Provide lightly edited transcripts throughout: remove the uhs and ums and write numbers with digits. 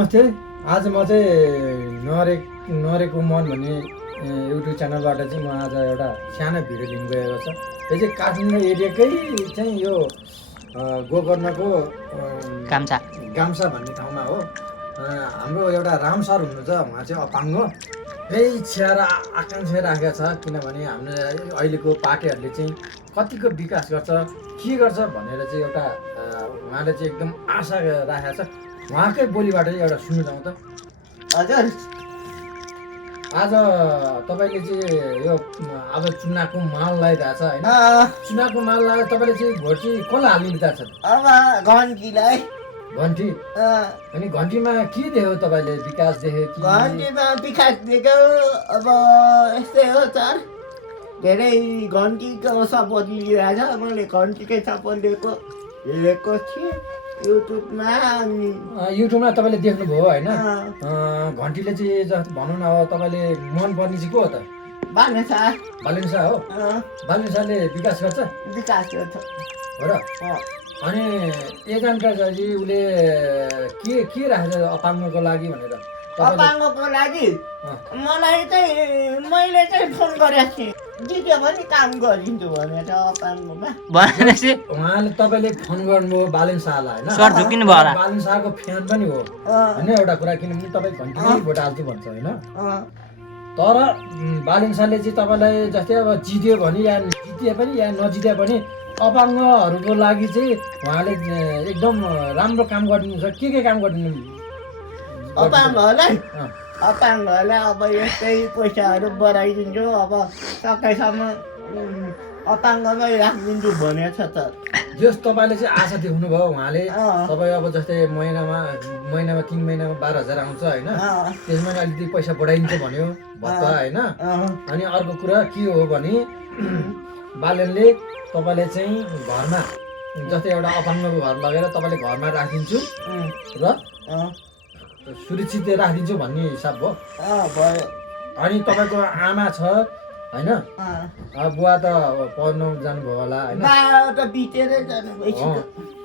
नमस्ते। आज म चाहिँ नरेको मन भन्ने युट्युब च्यानलबाट चाहिँ म आज एउटा सानो भिडियो लिनु गएको छ। यो चाहिँ काठमाडौँ एरियाकै चाहिँ यो गोकर्णको गाम्सा भन्ने ठाउँमा हो। हाम्रो एउटा राम सर हुनुहुन्छ, उहाँ चाहिँ अपाङ्ग। त्यही इच्छा र आकाङ्क्षा राखेको छ, किनभने हाम्रो अहिलेको पार्टीहरूले चाहिँ कतिको विकास गर्छ के गर्छ भनेर चाहिँ एउटा उहाँले चाहिँ एकदम आशा राखेको छ। उहाँकै बोलीबाट एउटा सुन्नु जाउँ त। हजुर, आज तपाईँले चाहिँ यो अब चुनावको माल लगाइरहेछ होइन? चुनावको माल लगाएर तपाईँले चाहिँ भोट चाहिँ कसलाई हाल्नु विचार छ? अब घन्टीलाई। घन्टी? अनि घन्टीमा के देख्यो तपाईँले? विकास देख्यो कि? घन्टीमा विकास देख्यो। अब यस्तै हो सर, धेरै घन्टीको सपोर्ट लिइरहेछ। मैले घन्टीकै सपोर्ट हेरेको थिएँ युट्युबमा। युट्युबमा तपाईँले देख्नुभयो होइन? घन्टीले चाहिँ भनौँ न, अब तपाईँले मनपर्ने चाहिँ को हो त? बालेन्सा हो। बालेन्साले विकास गर्छ हो र? अनि एजेन्टका चाहिँ उसले के राखेछ अपाङ्गको लागि भनेर? अपाङ्गको लागि मलाई चाहिँ मैले चाहिँ फोन गरेको थिएँ, जित्यो भने काम गरिदिन्छु भनेर अपाङ्गमा। उहाँले तपाईँले फोन गर्नुभयो बालेन्सालाई होइन? बालेन्साको फ्यान पनि हो होइन एउटा कुरा, किनभने तपाईँ घन्टीमै भोट हाल्छु भन्छ होइन? तर बालेन्साले चाहिँ तपाईँलाई जस्तै अब जित्यो भने या जिते पनि या नजिते पनि अपाङ्गहरूको लागि चाहिँ उहाँले एकदम राम्रो काम गरिदिनुहुन्छ। के काम गरिदिनु? अपाङ्गहरूलाई अब यस्तै पैसाहरू बढाइदिन्छु, अब सकेसम्म अपाङ्गमै राखिदिन्छु भनेको छ त। जस तपाईँले चाहिँ आशा देख्नु भयो उहाँले। तपाईँ अब जस्तै महिनामा 3 महिनामा 12,000 आउँछ होइन? त्यसमा अलिकति पैसा बढाइदिन्छ भन्यो भत्ता होइन? अनि अर्को कुरा के हो भने बालेनले तपाईँले चाहिँ घरमा जस्तै एउटा अपाङ्गको घर लगेर तपाईँले घरमा राखिदिन्छु र सुरक्षित राखिदिन्छु भन्ने हिसाब भयो। अनि तपाईँको आमा छ होइन? बुवा त पढ्नु जानुभयो होला होइन?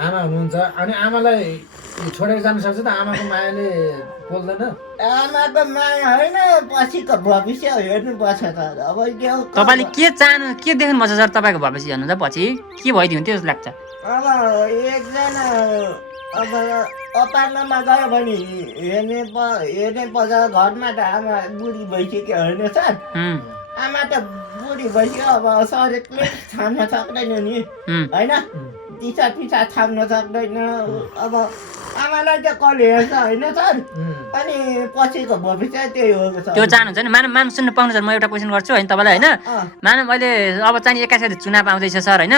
आमा हुनुहुन्छ, अनि आमालाई छोडेर जानु सक्छ त? आमाको मायाले बोल्दैन? आमाको माया होइन, पछिको भविष्य हेर्नुपर्छ त। अब तपाईँले के चाहनु, के देख्नु पर्छ सर? तपाईँको भविष्य हेर्नु त पछि के भइदियो त्यो लाग्छ? अब एकजना अब अपाङ्गमा गयो भने हेर्ने पर्छ। घरमा त आमा बुढी भइसक्यो होइन सर? आमा त बुढी भइसक्यो, अब शरीरले छाम्न सक्दैन नि होइन? पिसा छाम्न सक्दैन। अब आमालाई चाहिँ कसले हेर्छ होइन सर? अनि पछिको भविष्य त्यही हो सर। त्यो चाहनुहुन्छ नि? मानव सुन्नु पाउनु सर, म एउटा क्वेसन गर्छु होइन तपाईँलाई होइन? मानव अहिले अब चाहिँ 21 चुनाव आउँदैछ सर होइन?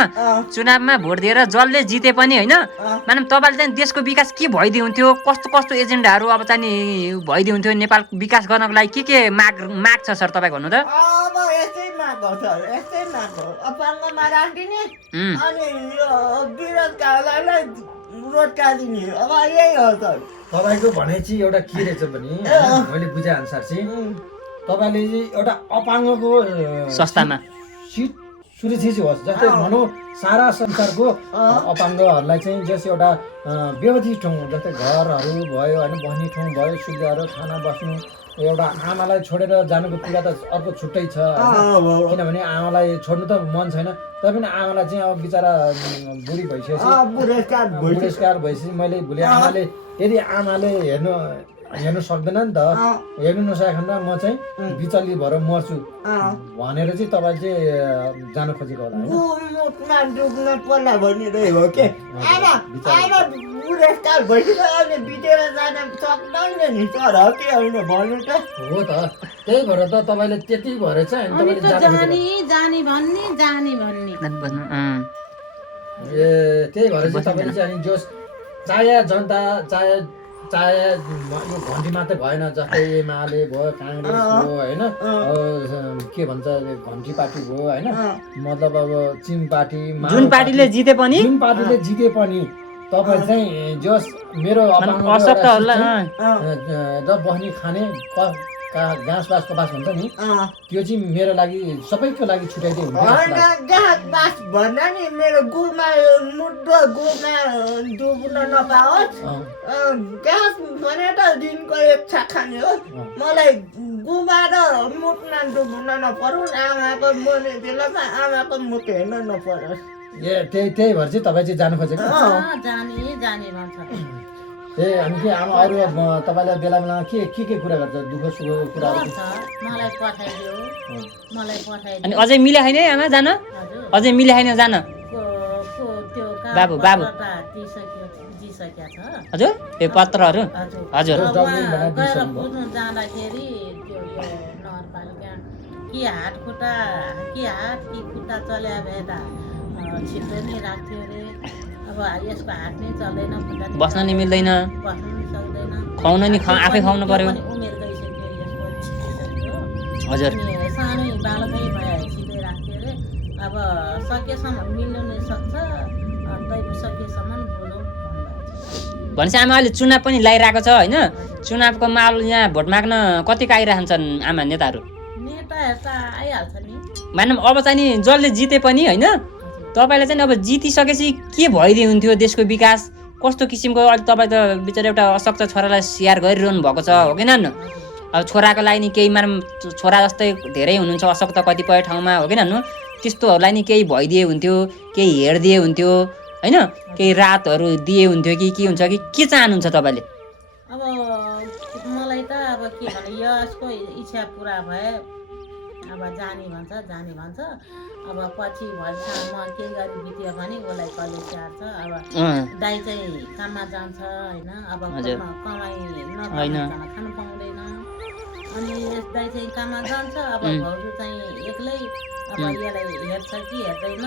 चुनावमा भोट दिएर जसले जिते पनि होइन, मानव तपाईँले चाहिँ देशको विकास के भइदियो हुन्थ्यो? कस्तो कस्तो एजेन्डाहरू अब चाहिँ भइदियो हुन्थ्यो? नेपाल विकास गर्नको लागि के माग छ सर तपाईँको भन्नु त? अब यस्तै माग हो सर, यस्तै माग हो। अपाङ्गमा राखिदिने अनि यो बेरोजगारलाई रोजगार दिने, अब यही हो सर। तपाईँको भनाइ चाहिँ एउटा के रहेछ भने मैले बुझे अनुसार चाहिँ तपाईँले चाहिँ एउटा अपाङ्गको संस्थामा सिट सुरक्षित होस्। जस्तै भनौँ सारा संसारको अपाङ्गहरूलाई चाहिँ जस एउटा व्यवस्थित ठाउँ, जस्तै घरहरू भयो होइन, बस्ने ठाउँ भयो, सुविधाहरू, खाना बस्नु। एउटा आमालाई छोडेर जानुको कुरा त अर्को छुट्टै छ, किनभने आमालाई छोड्नु त मन छैन। तैपनि आमालाई चाहिँ अब बिचरा बुढी भइसकेपछि, बुढेसकाल भइसकेपछि मैले भोलि आमाले यदि आमाले हेर्नु सक्दैन नि त, हेर्नु नसकेखण्ड म चाहिँ बिचल्ली भएर मर्छु भनेर चाहिँ तपाईँ चाहिँ जानु खोजेको होला होइन? बुढेसकाल भइसक्यो, अहिले बितेर जान सक्दैन नि सर, हो कि होइन भन्नु त? हो त, त्यही भएर त तपाईँले त्यति भएर चाहिँ त्यही भएर चाहिँ तपाईँले चाहिँ अनि जोस चाहे जनता चाहे यो घन्टी मात्रै भएन, जस्तै एमाले भयो, काङ्ग्रेस भयो होइन, के भन्छ घन्टी पार्टी भयो होइन, मतलब अब चिम पार्टी, जुन पार्टीले जिते पनि तपाईँ चाहिँ जस मेरो जब बस्ने खाने घाँस बाँस कपास भन्छ नि अँ त्यो चाहिँ मेरो लागि सबैको लागि छुट्याइदिए हुन्थ्यो जस्तो होइन लाग्छ। घाँस बास भन्दा नि मेरो गुमा मुटो गुमा डुब्न नपाओस् घाँस भने त दिनको एक छाक खाने हो मलाई गुमा र मुटमा डुब्न नपरोस् आमाको मर्ने बेलामा आमाको मुट हेर्न नपरोस् त्यही भएर चाहिँ तपाईँ चाहिँ जानु खोजेको जाने भन्छ अनि के आमा अरू तपाईँलाई बेला बेलामा के कुरा गर्छ दुःख सुखको कुराहरू गर्छ मलाई पठाइदियो मलाई पठाइदियो अनि अझै मिले छैन है आमा जान हजुर अझै मिले छैन जान त्यो बाबु। दिइसकेको छ हजुर त्यो पत्रहरू हजुर हजुर अब डब्लिङ भनेर गएर दिइसक्नु भयो। बुझ्नु जाँदाखेरि त्यो यो नगरपालिका कि हात खुट्टा कि खुट्टा चल्या भए त छिटो नै राख्थ्यो अरे अब यसको हात नै चल्दैन खुट्टा नै बस्न नि मिल्दैन बस्नु नि सक्दैन खुवाउन नि आफै खुवाउनु पर्यो त्यो पनि उमेर गइसक्यो यसको छिटिसक्यो हजुर अनि सानै बालकै भए छिटै राख्थ्यो अरे अब सकेसम्म मिल्नु नै सक्छ दैव सकेसम्म बोलौँ भन्नुभएको छ। भनेपछि आमा अहिले चुनाव पनि लगाइरहेको छ होइन चुनावको माहौल यहाँ भोट माग्न कतिको आइरहन्छन् आमा नेताहरू नेताहरू त आइहाल्छ नि मानौँ अब चाहिँ नि जसले जिते पनि होइन तपाईँलाई चाहिँ अब जितिसकेपछि के भइदिए हुन्थ्यो देशको विकास कस्तो किसिमको अहिले तपाईँ त बिचरा एउटा अशक्त छोरालाई स्याहार गरिरहनु भएको छ हो कि न अब छोराको लागि नि केही मानौँ छोरा जस्तै धेरै हुनुहुन्छ अशक्त कतिपय ठाउँमा हो कि न त्यस्तोहरूलाई नि केही भइदिए हुन्थ्यो केही हेरिदिए हुन्थ्यो होइन केही रातहरू दिए हुन्थ्यो कि के हुन्छ कि के चाहनुहुन्छ तपाईँले अब मलाई त अब के भने यसको इच्छा पुरा भए अब जाने भन्छ अब पछि भएपछि म केही गरी बित्यो भने उसलाई कहिले स्याहार्छ अब दाइ चाहिँ काममा जान्छ होइन अब हजुर। कमाइ होइन। नगर्न खानु पाउँदैन अनि यस दाइ चाहिँ काममा जान्छ अब भाउजू चाहिँ एक्लै अब यसलाई हेर्छ कि हेर्दैन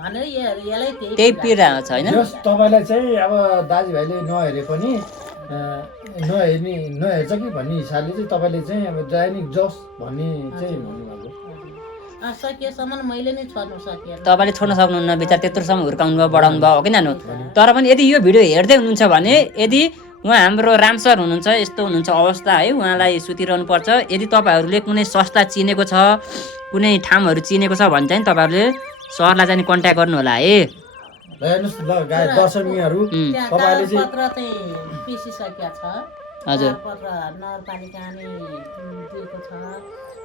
भनेर यसलाई त्यही पीडा छ होइन जस तपाईँलाई चाहिँ अब दाजुभाइले नहेरे पनि नहेर्छ कि भन्ने हिसाबले चाहिँ तपाईँले चाहिँ अब दैनिक जस भन्ने चाहिँ भन्नुभएको सकेसम्म मैले नै छोड्नु सकेँ तपाईँले छोड्न सक्नुहुन्न विचार त्यत्रोसम्म हुर्काउनु भयो बढाउनु भयो हो कि नानु तर पनि यदि यो भिडियो हेर्दै हुनुहुन्छ भने यदि उहाँ हाम्रो राम सर हुनुहुन्छ यस्तो हुनुहुन्छ अवस्था है उहाँलाई सुतिरहनु पर्छ यदि तपाईँहरूले कुनै संस्था चिनेको छ कुनै ठाउँहरू चिनेको छ भने चाहिँ तपाईँहरूले सरलाई चाहिँ कन्ट्याक्ट गर्नु होला है ल हेर्नुहोस् ल दर्शकहरू त्यहाँ तपाईँले चाहिँ कागजपत्र चाहिँ पिसिसकेको छ हजुर कागजपत्र नगरपालिकाले दिएको छ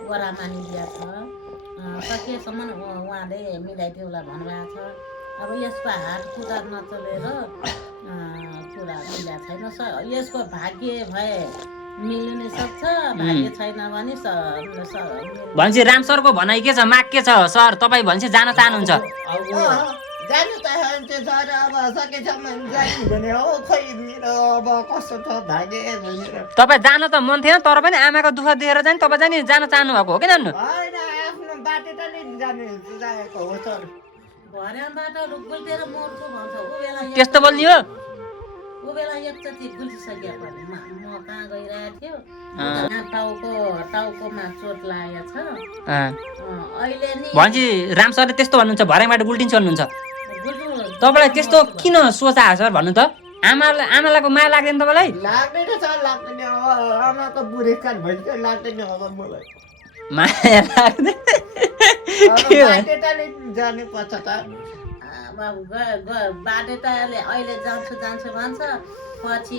वडामा नि दिएको छ सकेसम्म उहाँले मिलाइदिउला भन्नुभएको छ अब यसको हात खुट्टा नचलेर कुरा मिलाएको छैन यसको भाग्य भए मिल्नु नै सक्छ भाग्य छैन भने भनेपछि राम सरको भनाइ के छ माग के छ सर तपाईँ भनेपछि जान चाहनुहुन्छ जानु चाहन्छ सर अब सकेसम्म जाने भने हो खोइ मेरो अब कस्तो छ भाग्य भनेर तपाईँ जान त मन थिएन तर पनि आमाको दुःख देखेर चाहिँ तपाईँ चाहिँ नि जान चाहनु भएको हो कि नानु होइन आफ्नो बाटोले जाने चाहेको हो सर भर्याबाट गुल्टेर मर्छु भन्छ ऊ बेला त्यस्तो बोल्ने हो ऊ बेला एकचोटि गुल्टिसक्यो भने म कहाँ गइरहेको थियो यहाँ टाउकोमा चोट लागेको छ अहिले नि भनेपछि राम सरले त्यस्तो भन्नुहुन्छ भर्याङबाट गुल्टिन्छ भन्नुहुन्छ गुल्टु तपाईँलाई त्यस्तो किन सोच आयो सर भन्नु त आमालाईको माया लाग्दैन तपाईँलाई लाग्दैन सर लाग्दैन अब आमाको बुढेसकाल भइसक्यो लाग्दैन अब मलाई माया लाग्दैन के भयो? बाटोले जानु पर्छ त बाबु बाटोले अहिले जान्छु भन्छ पछि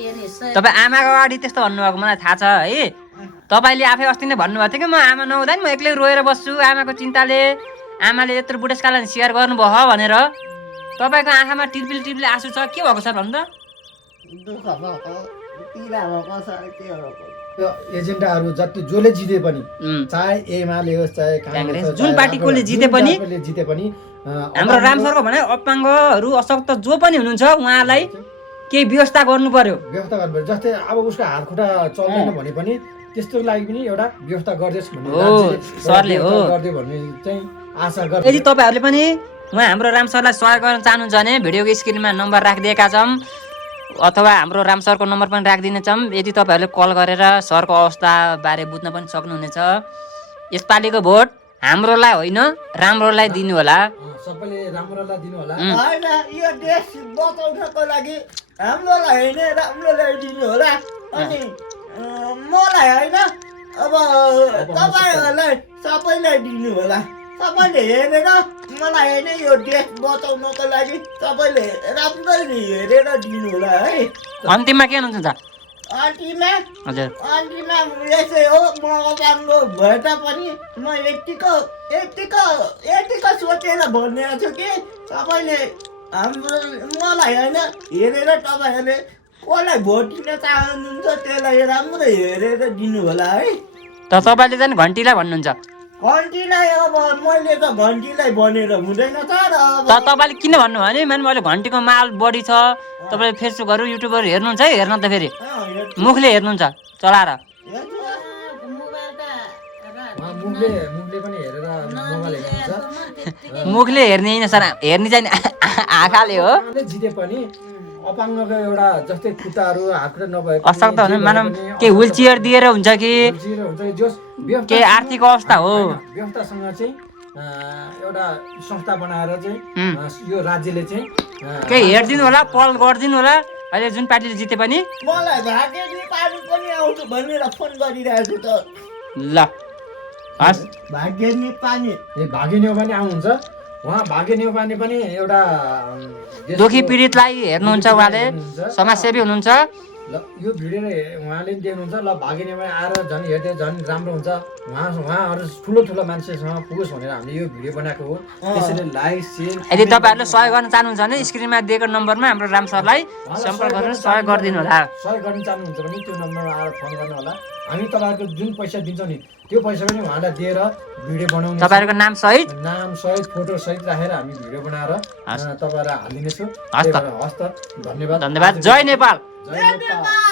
तपाईँ आमाको अगाडि त्यस्तो भन्नुभएको मलाई थाहा छ है तपाईँले आफै अस्ति नै भन्नुभएको थियो कि म आमा नहुँदा नि म एक्लै रोएर बस्छु आमाको चिन्ताले आमाले यत्रो बुढेसकाललाई सेयर गर्नुभयो भनेर तपाईँको आँखामा टिर्पिल आँसु छ के भएको सर भन्नु त दुःख भएको पीडा भएको सर के भएको यो एजेन्डाहरू जति जसले जिते पनि चाहे एमाले होस् चाहे काङ्ग्रेस, होस्, जुन चाहे पार्टीकोले जुन जिते पनि पार्टीले जिते पनि हाम्रो राम सरको भने अपाङ्गहरू अशक्त जो पनि हुनुहुन्छ उहाँलाई केही व्यवस्था गर्नु पर्यो व्यवस्था गर्नु जस्तै अब उसको हात खुट्टा चल्दैन भने पनि त्यस्तो लागि पनि एउटा व्यवस्था गरिदियोस् भन्ने हो, राज्यले सरले हो। गरिदियो भन्ने चाहिँ आशा गर्छु यदि तपाईँहरूले पनि उहाँ हाम्रो राम सरलाई सहयोग गर्न चाहनुहुन्छ भने भिडियोको स्क्रिनमा नम्बर राखिदिएका छौँ अथवा हाम्रो राम सरको नम्बर पनि राखिदिनेछौँ यदि तपाईँहरूले कल गरेर सरको अवस्थाबारे बुझ्न पनि सक्नुहुनेछ यसपालिको भोट हाम्रोलाई होइन राम्रोलाई दिनु होला सबैले राम्रोलाई दिनु होला होइन यो देश बचाउनको लागि हाम्रोलाई होइन राम्रोलाई दिनु होला अनि मलाई होइन अब तपाईँहरूलाई सबैलाई दिनु होला सबैले हेरेर मलाई होइन यो देश बचाउनको लागि सबैले राम्ररी हेरेर दिनु होला है अन्तिममा के हुनुहुन्छ अन्तिममा हजुर यसै हो म अपाङ्गो भए तापनि म यतिको सोचेर भनिरहेको छु कि तपाईँले हाम्रो मलाई होइन हेरेर तपाईँहरूले कसलाई भोट दिन चाहनुहुन्छ त्यसलाई राम्रो हेरेर दिनु होला है त तपाईँले चाहिँ घन्टीलाई भन्नुहुन्छ घन्टीलाई अब मैले त घन्टीलाई भनेर हुँदैन सर त तपाईँले किन भन्नु भने अहिले घन्टीको माल बढी छ तपाईँले फेसबुकहरू युट्युबहरू हेर्नुहुन्छ है हेर्न त फेरि मुखले हेर्नुहुन्छ चलाएर मुखले पनि हेरेर मोबाइल हेर्नुहुन्छ मुखले हेर्ने होइन सर हेर्ने चाहिँ आँखाले हो जिते पनि अपाङ्गको एउटा जस्तै खुट्टाहरू हातखुट्टा नभएको असक्त हुने मानव के व्हिल चेयर दिएर हुन्छ कि के आर्थिक अवस्था हो व्यवस्थासँग चाहिँ एउटा संस्था बनाएर चाहिँ यो राज्यले चाहिँ केही हेरिदिनु होला पहल गरिदिनु होला अहिले जुन पार्टीले जिते पनि मलाई भाग्यनी पानी पनि आउँछ भनेर फोन गरिरहेको छु त ल हस् भाग्यनी पानी भागे नेउपाने आउनुहुन्छ उहाँ भागे नेउपाने पनि एउटा दुखी पीडितलाई हेर्नुहुन्छ उहाँले समाजसेवी हुनुहुन्छ ल यो भिडियो उहाँले पनि देख्नुहुन्छ ल भागे नेउपाने आएर झन् हेर्दै झन् राम्रो हुन्छ उहाँहरू ठुलो मान्छेसँग पुगोस् भनेर हामीले यो भिडियो बनाएको हो त्यसैले लाइक सेयर यदि तपाईँहरूले सहयोग गर्न चाहनुहुन्छ भने स्क्रिनमा दिएको नम्बरमा हाम्रो राम सरलाई सम्पर्क गरेर सहयोग गरिदिनु होला सहयोग गर्न चाहनुहुन्छ भने त्यो नम्बरमा आएर फोन गर्नु होला हामी तपाईँहरूको जुन पैसा दिन्छौँ नि त्यो पैसा पनि उहाँलाई दिएर भिडियो बनाउने तपाईँहरूको नाम सहित फोटो सहित राखेर हामी भिडियो बनाएर तपाईँहरूलाई हालिदिनेछौँ हस् त धन्यवाद धन्यवाद जय नेपाल जय नेपाल।